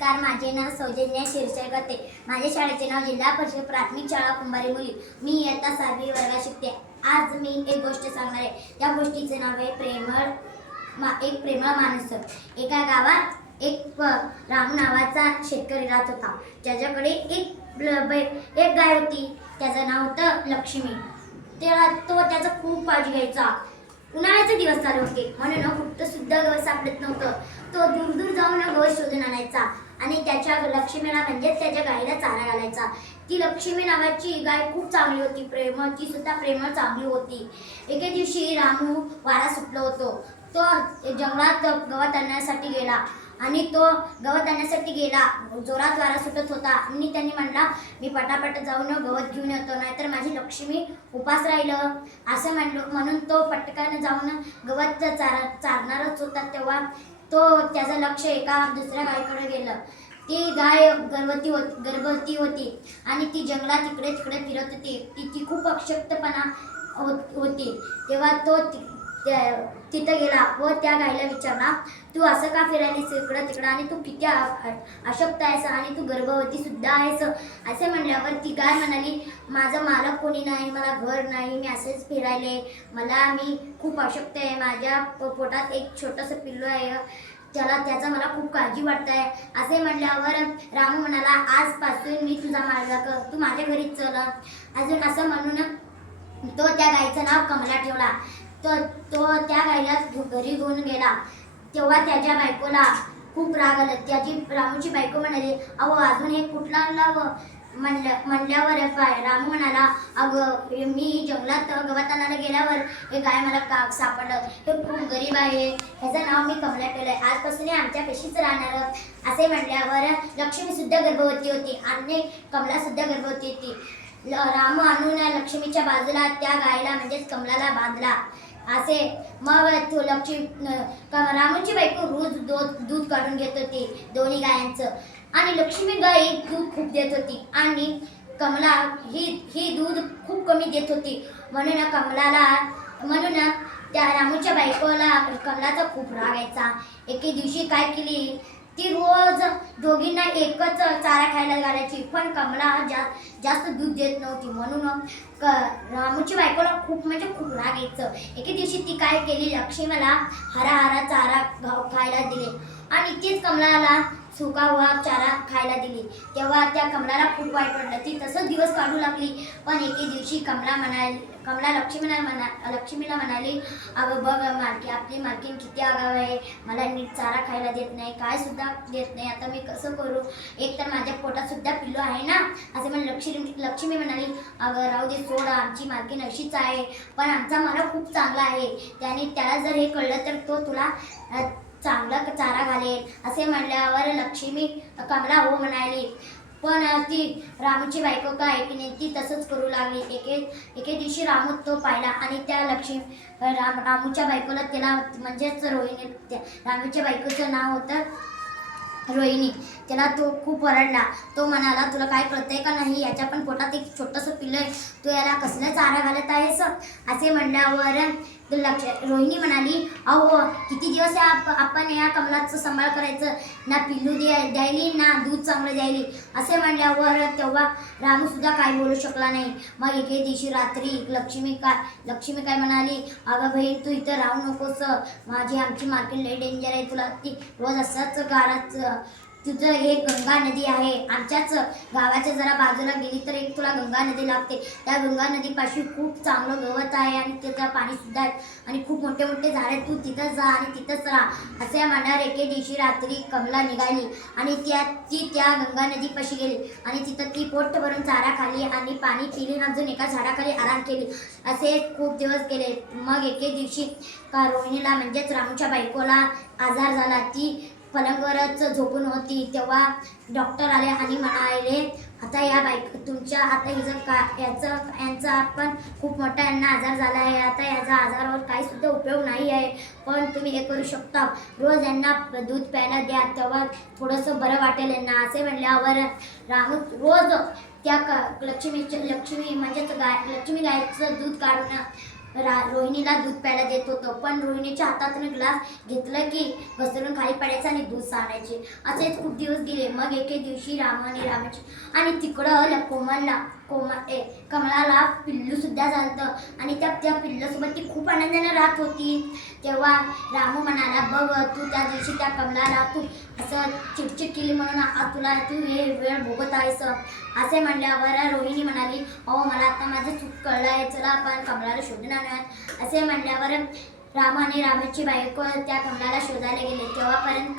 नमस्कार, माझे नाव सौजन्या शिरसागर. माझ्या शाळेचे नाव जिल्हा परिषद प्राथमिक शाळा कुंभारी मुली. मी इयत्ता 6वी वर्गात शिकते. आज मी एक गोष्ट सांगणार आहे. त्या गोष्टीचे नाव आहे एक प्रेमळ माणूस. एका गावात एक रामू नावाचा शेतकरी राहत होता. त्याच्याकडे एक गाय होती. त्याचं नाव होतं लक्ष्मी. तो त्याचा खूप काळजी घ्यायचा. उन्हाळ्याचे दिवस चालू होते म्हणून कुठं सुद्धा गवत सापडत नव्हतं. तो दूर दूर जाऊन गवत शोधून आणायचा आणि त्याच्या लक्ष्मीला म्हणजे त्याच्या गाईला चारा घालायचा. ती लक्ष्मी नावाची गाय खूप चांगली होती, प्रेमळ. ती सुद्धा प्रेमळ चांगली होती. एके दिवशी रामू वारा सुटलो होतो. तो जंगलात गवत आणण्यासाठी गेला आणि तो गवत आणण्यासाठी गेला. जोरात वारा सुटत होता आणि त्यांनी म्हणला, मी पटापट जाऊन गवत घेऊन येतो, नाहीतर माझी लक्ष्मी उपास राहिलं असं म्हणून तो पटकन जाऊन गवत चारणारच होता. तेव्हा त्याचं लक्ष एका दुसऱ्या गायीकडे गेलं. ती गाय गर्भवती होती आणि ती जंगलात इकडे तिकडे फिरत होती. ती खूप अशक्तपणा होती. तेव्हा तो तिथं गेला व त्या गायीला विचारला, तू असं का फिरायलीस इकडं तिकडं आणि तू किती अशक्त आहेस आणि तू गर्भवती सुद्धा आहेस असे म्हणल्यावर ती गाय म्हणाली, माझं मालक कोणी नाही, मला घर नाही, मी असेच फिरायले, मी खूप अशक्त आहे. माझ्या पोटात एक छोटंसं पिल्लू आहे, त्याचा मला खूप काळजी वाटत आहे. असे म्हणल्यावर रामू म्हणाला, आजपासून मी तुझा मालक, तू माझ्या घरीच चल. अजून असं म्हणून तो त्या गायीचं नाव कमला ठेवला. तो त्या गायीला घरी घेऊन गेला. तेव्हा त्याच्या बायकोला खूप राग आला. रामूची बायको म्हणाली, अहो अजून हे कुठला आणला म्हणल्यावर रामू म्हणाला, अगं मी जंगलात गवत आणायला गेल्यावर हे गाय मला सापडलं. हे खूप गरीब आहे, ह्याचं नाव मी कमला ठेवलंय, आजपासून हे आमच्या पेशीच राहणार. असे म्हणल्यावर लक्ष्मी सुद्धा गर्भवती होती आणि कमला सुद्धा गर्भवती होती. रामू आणून लक्ष्मीच्या बाजूला त्या गायीला म्हणजेच कमलाला बांधला. असे मग रामूची बायको रोज दूध काढून घेत होती दोन्ही गायांचं आणि लक्ष्मी गाय दूध खूप देत होती आणि कमला ही दूध खूप कमी देत होती. म्हणून त्या रामूच्या बायकोला कमलाचा खूप राग यायचा. एके दिवशी काय केली, ती रोज दोघींना एकच चारा खायला घालायची, पण कमला जास्त दूध देत नव्हती. म्हणून रामूची बायकोला खूप राग यायचं. एके दिवशी ती काय केली, लक्ष्मीला हरा चारा खायला दिले आणि तीच कमलाला सुका हुआ चारा खायला दिली. तेव्हा त्या कमलाला खूप वाईट वाटलं. ती तसंच दिवस काढू लागली. पण एके दिवशी कमला लक्ष्मीला म्हणाली, अगं बघ आपली मालकीण किती आगाव आहे, मला नीट चारा खायला देत नाही, काय सुद्धा देत नाही, आता मी कसं करू, एक तर माझ्या पोटात सुद्धा पिल्लू आहे ना. असे म्हणून लक्ष्मी म्हणाली, अगं राहू दे, सोड, आमची मालकीण अशीच आहे, पण आमचा मालक खूप चांगला आहे, त्याला जर हे कळलं तर तो तुला चांगला चारा घालेल. असे म्हणल्यावर कमला हो म्हणाली. पण ती रामूची बायको काय ऐकली, ती तसंच करू लागली. एके दिवशी रामू तो पाहिला आणि त्या रामूच्या बायकोला त्याला म्हणजेच रोहिणी, रामूच्या बायकोचं नाव होतं रोहिणी, त्याला तो खूप ओरडला. तो म्हणाला, तुला काय कळतंय का नाही, याच्या पण पोटात एक छोटंसं पिल्लू आहे, तू याला कसला चारा घालत आहेस. असे म्हणल्यावर रोहिणी म्हणाली, अहो किती दिवस आपण या कमलाचं सांभाळ करायचं, ना पिल्लू द्यायली ना दूध चांगलं द्यायली. असे म्हणल्यावर तेव्हा रामू सुद्धा काय बोलू शकला नाही. मग एके दिवशी रात्री लक्ष्मी काय म्हणाली, अगं बहीण तू इथं राहू नकोस, आमची मालकीण लई डेंजर आहे, तुला ती रोज असंच तुझं एक गंगा नदी आहे, आमच्याच गावाच्या जरा बाजूला गेली तर एक तुला गंगा नदी लागते. त्या गंगा नदीपाशी खूप चांगलं गवत आहे आणि त्याचं पाणी सुद्धा आहे आणि खूप मोठे मोठे झाडे, तू तिथंच जा आणि तिथंच राहा. असे म्हणल्यावर एके दिवशी रात्री कमला निघाली आणि ती त्या गंगा नदीपाशी गेली आणि तिथं ती पोट भरून चारा खाली आणि पाणी पिली, अजून एका झाडाखाली आराम केली. असे खूप दिवस गेले. मग एके दिवशी रोहिणीला म्हणजेच रामूच्या बायकोला आजार झाला. ती पलंगावरच झोपून होती. तेव्हा डॉक्टर आले आणि म्हणाले, आता यांचा आपण खूप मोठा यांना आजार झाला आहे, आता याचा आजारावर काही सुद्धा उपयोग नाही आहे, पण तुम्ही हे करू शकता, रोज यांना दूध प्यायला द्या, तेव्हा थोडंसं बरं वाटेल यांना. असे म्हणल्यावर रामू रोज त्या लक्ष्मी गायचं दूध काढून रोहिणीला दूध प्यायला देत होतं, पण रोहिणीच्या हातातून ग्लास घेतलं की घसरून खाली पडायचं आणि दूध सांडायचे. असेच खूप दिवस गेले. मग एके दिवशी राम आणि रामाची आणि तिकडं कमळाला पिल्लू सुद्धा झालं आणि त्या पिल्लूसोबत ती खूप आनंदाने राहत होती. तेव्हा रामू म्हणाला, बघ तू त्या दिवशी त्या कमळाला तू असं चिडचिड केली म्हणून तुला तू हे वेळ भोगत आहेस. असे म्हणल्यावर रोहिणी म्हणाली, अहो मला आता माझं चूक कळलं आहे, चला आपण कमळाला शोधून आणूयात. असे म्हणल्यावर राम आणि रामाची बायको त्या कमळाला शोधायला गेले. तेव्हापर्यंत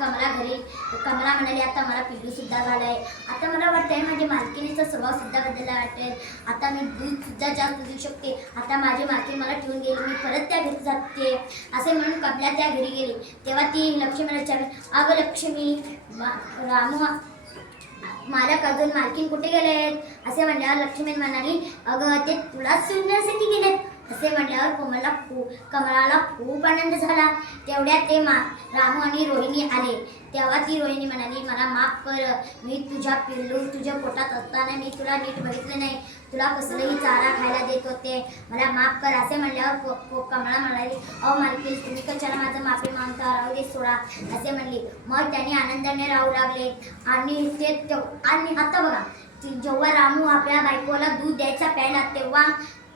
कमला म्हणाली, आता मला पिल्लू सुद्धा झालंय. आता मला वाटतंय माझ्या मालकिनीचा स्वभाव सुद्धा बदलला वाटेल. आता मी दूध सुद्धा जास्त देऊ शकते. आता माझी मालकीण मला ठेवून गेली, मी परत त्या घरी जाते. असे म्हणून कमला त्या घरी गेली. तेव्हा ती लक्ष्मीला विचारली, अगं लक्ष्मी, रामू माझ्या अजून मालकीन कुठे गेलेत? असे म्हणल्यावर लक्ष्मी म्हणाली, अगं ते तुलाच शोधण्यासाठी गेलेत. असे म्हणल्यावर कमळाला खूप आनंद झाला. तेवढ्यात ते रामू आणि रोहिणी आले. तेव्हा ती रोहिणी म्हणाली, मला माफ कर, मी तुझ्या पोटात असताना मी तुला नीट बघितलं नाही, तुला कसलंही चारा खायला देत होते, मला माफ कर. असे म्हणल्यावर कमळा म्हणाली, अहो मालकीन तुम्ही कशाला माझं माफी मागता, राहू दे सोडा. असे म्हणली. मग त्यांनी आनंदाने राहू लागले. आणि आता बघा, जेव्हा रामू आपल्या बायकोला दूध द्यायचा प्यायला, तेव्हा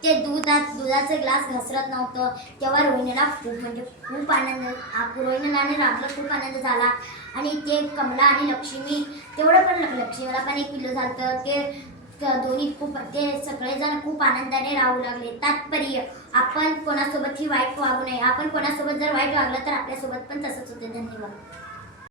ते दुधाचं ग्लास घसरत नव्हतं. तेव्हा रोहिणीला खूप आनंद, रोहिणीला आणि रामला खूप आनंद झाला. आणि ते कमला आणि लक्ष्मी, तेवढं पण लक्ष्मीला पण एक पिल्लू झालं. ते सगळेजण खूप आनंदाने राहू लागले. तात्पर्य, आपण कोणासोबतही वाईट वागू नये. आपण कोणासोबत जर वाईट वागलं तर आपल्यासोबत पण तसंच होते. धन्यवाद.